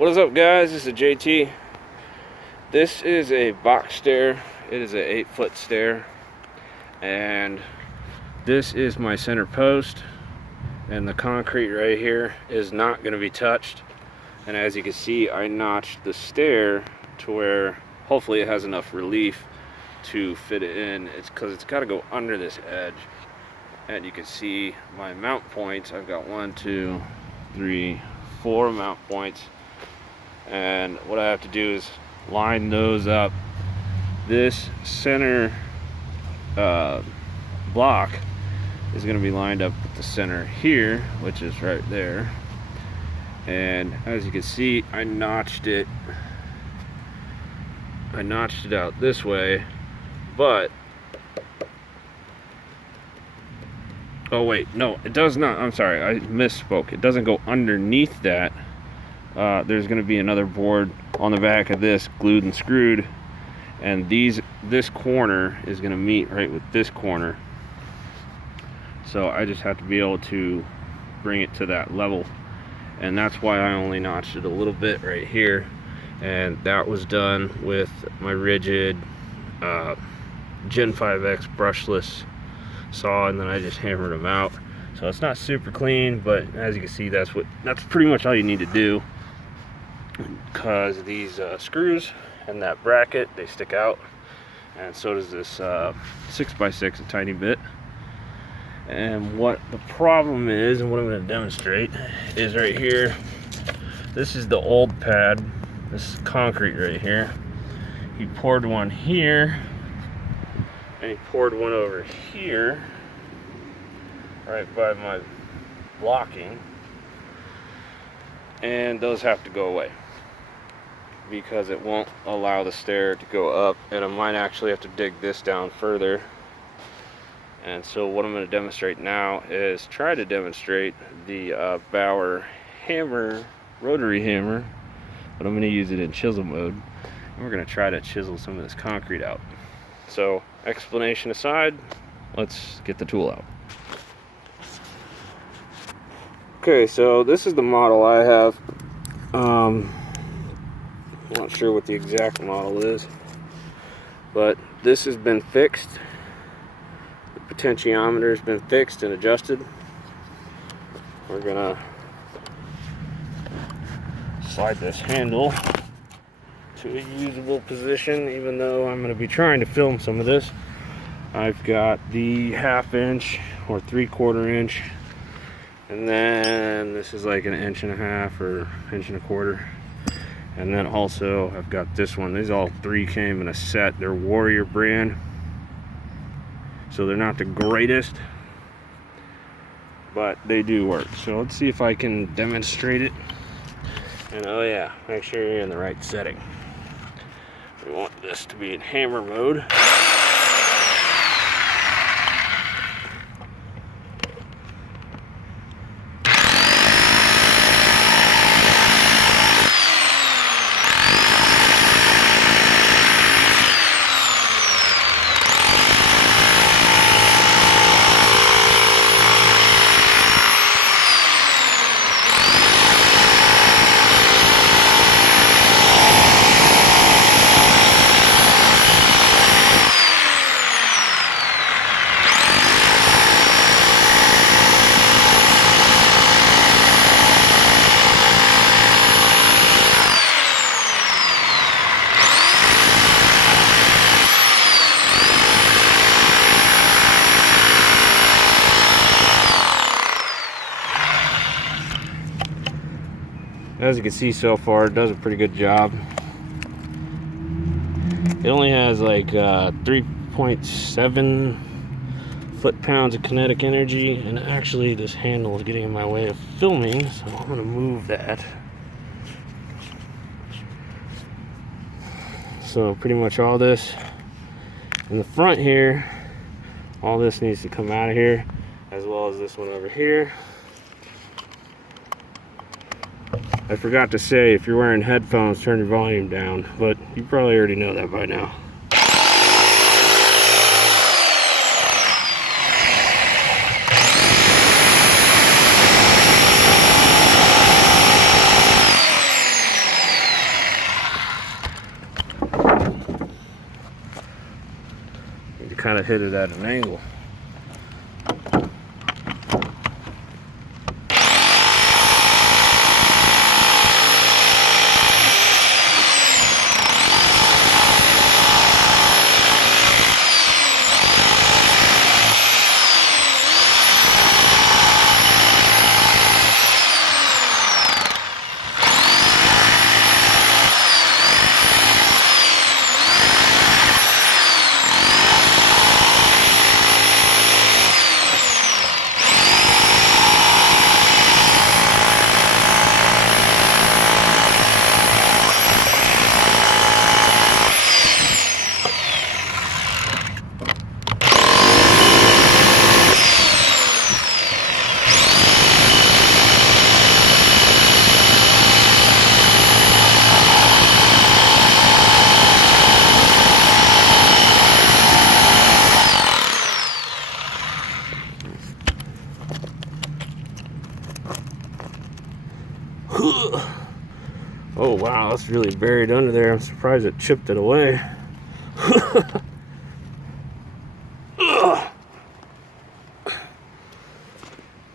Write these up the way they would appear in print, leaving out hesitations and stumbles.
What is up, guys? This is JT. This is a box stair. It is an 8-foot stair, and this is my center post, and the concrete right here is not going to be touched. And as you can see, I notched the stair to where hopefully it has enough relief to fit it in. It's because it's got to go under this edge, and you can see my mount points. I've got 1, 2, 3, 4 mount points, and what I have to do is line those up. This center block is going to be lined up with the center here, which is right there. And as you can see, I notched it out this way, but oh wait, no, it does not. I'm sorry, I misspoke. It doesn't go underneath that. There's going to be another board on the back of this, glued and screwed, and this corner is going to meet right with this corner. So I just have to be able to bring it to that level, and that's why I only notched it a little bit right here. And that was done with my rigid Gen 5X brushless saw, and then I just hammered them out. So it's not super clean, but as you can see, that's pretty much all you need to do, because these screws and that bracket, they stick out, and so does this 6x6 a tiny bit. And what the problem is, and what I'm going to demonstrate, is right here. This is the old pad. This is concrete right here. He poured one here, and he poured one over here, right by my blocking, and those have to go away because it won't allow the stair to go up, and I might actually have to dig this down further. And so what I'm going to demonstrate now is try to demonstrate the Bauer hammer, rotary hammer, but I'm going to use it in chisel mode, and we're going to try to chisel some of this concrete out. So explanation aside, let's get the tool out. Okay, so this is the model I have. I'm not sure what the exact model is, but this has been fixed. The potentiometer has been fixed and adjusted. We're gonna slide this handle to a usable position, even though I'm going to be trying to film some of this. I've got the 1/2 inch or 3/4 inch, and then this is like 1.5 inches or 1.25 inches, and then also I've got this one. These all three came in a set. They're Warrior brand, so they're not the greatest, but they do work. So let's see if I can demonstrate it. And oh yeah, make sure you're in the right setting. We want this to be in hammer mode. As you can see so far, it does a pretty good job. It only has like 3.7 foot-pounds of kinetic energy, and actually this handle is getting in my way of filming, so I'm going to move that. So pretty much all this in the front here, all this needs to come out of here, as well as this one over here. I forgot to say, if you're wearing headphones, turn your volume down, but you probably already know that by now. kind of hit it at an angle. Oh wow, that's really buried under there. I'm surprised it chipped it away.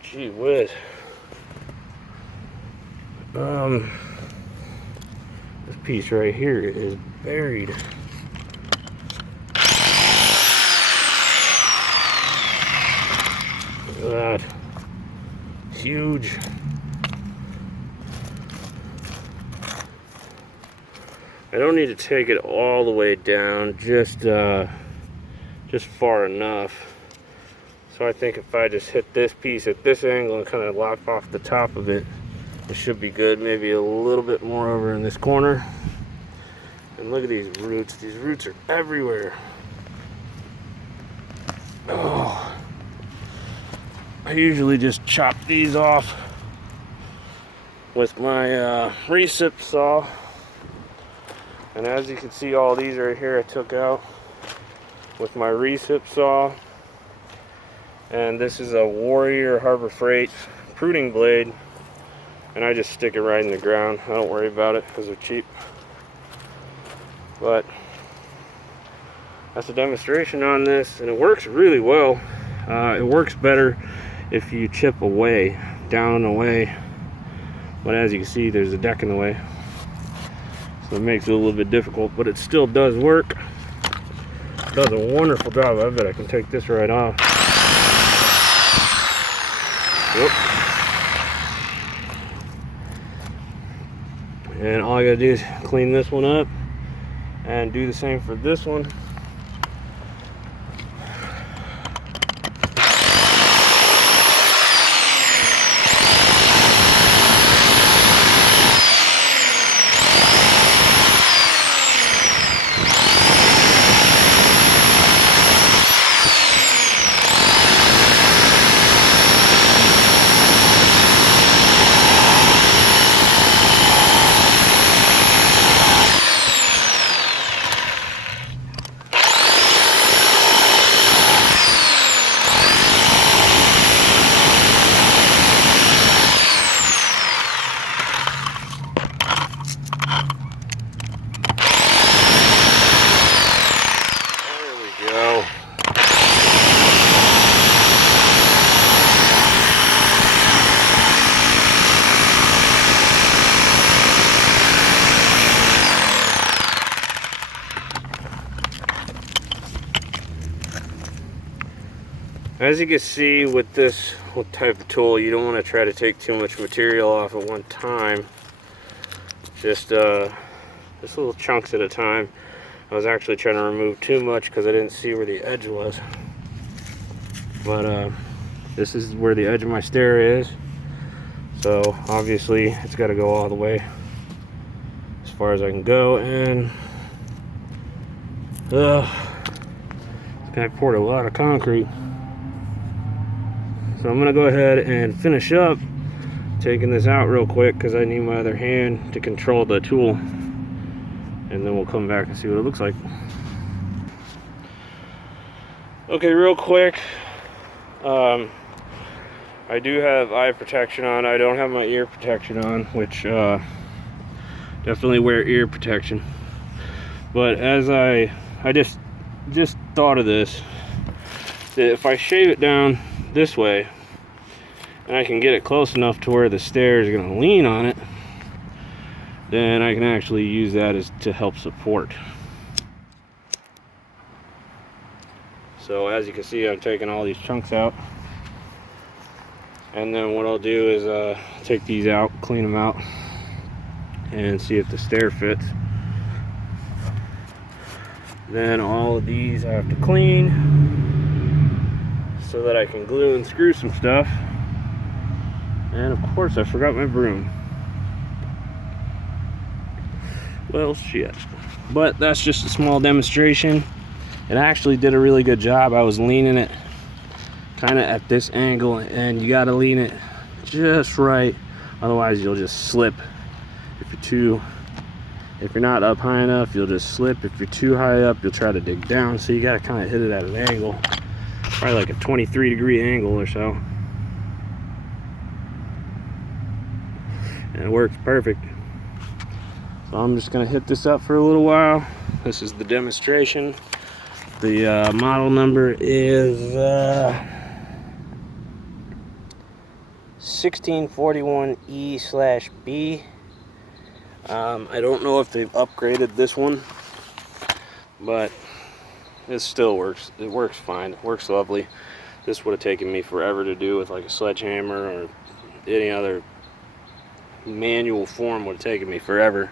Gee whiz. This piece right here is buried. Look at that. Huge. I don't need to take it all the way down, just far enough. So I think if I just hit this piece at this angle and kind of lop off the top of it, it should be good. Maybe a little bit more over in this corner. And look at these roots. These roots are everywhere. Oh. I usually just chop these off with my recip saw. And as you can see, all these right here I took out with my recip saw. And this is a Warrior Harbor Freight pruning blade. And I just stick it right in the ground. I don't worry about it because they're cheap. But that's a demonstration on this, and it works really well. It works better if you chip away, down away. But as you can see, there's a deck in the way. So it makes it a little bit difficult, but it still does work. It does a wonderful job. I bet I can take this right off. Yep. And all I gotta do is clean this one up and do the same for this one. As you can see with this type of tool, you don't want to try to take too much material off at one time. Just little chunks at a time. I was actually trying to remove too much because I didn't see where the edge was. But this is where the edge of my stair is. So obviously it's got to go all the way as far as I can go. And I poured a lot of concrete. So I'm gonna go ahead and finish up taking this out real quick because I need my other hand to control the tool, and then we'll come back and see what it looks like. Okay, real quick, I do have eye protection on. I don't have my ear protection on, which definitely wear ear protection. But as I just thought of this, that if I shave it down this way, and I can get it close enough to where the stairs are going to lean on it, then I can actually use that as to help support. So as you can see, I'm taking all these chunks out, and then what I'll do is take these out, clean them out, and see if the stair fits. Then all of these I have to clean so that I can glue and screw some stuff. And of course I forgot my broom. Well, shit. But that's just a small demonstration. It actually did a really good job. I was leaning it kind of at this angle, and you got to lean it just right, otherwise you'll just slip. If you're not up high enough, you'll just slip. If you're too high up, you'll try to dig down. So you got to kind of hit it at an angle, probably like a 23-degree angle or so, and it works perfect. So I'm just going to hit this up for a little while. This is the demonstration. The model number is 1641e-b. I don't know if they've upgraded this one, but it still works. It works fine. It works lovely. This would have taken me forever to do with like a sledgehammer, or any other manual form would have taken me forever.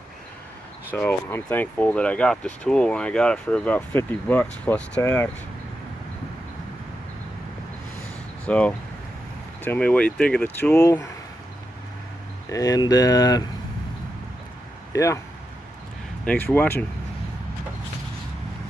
So I'm thankful that I got this tool, and I got it for about 50 bucks plus tax. So tell me what you think of the tool, and yeah, thanks for watching.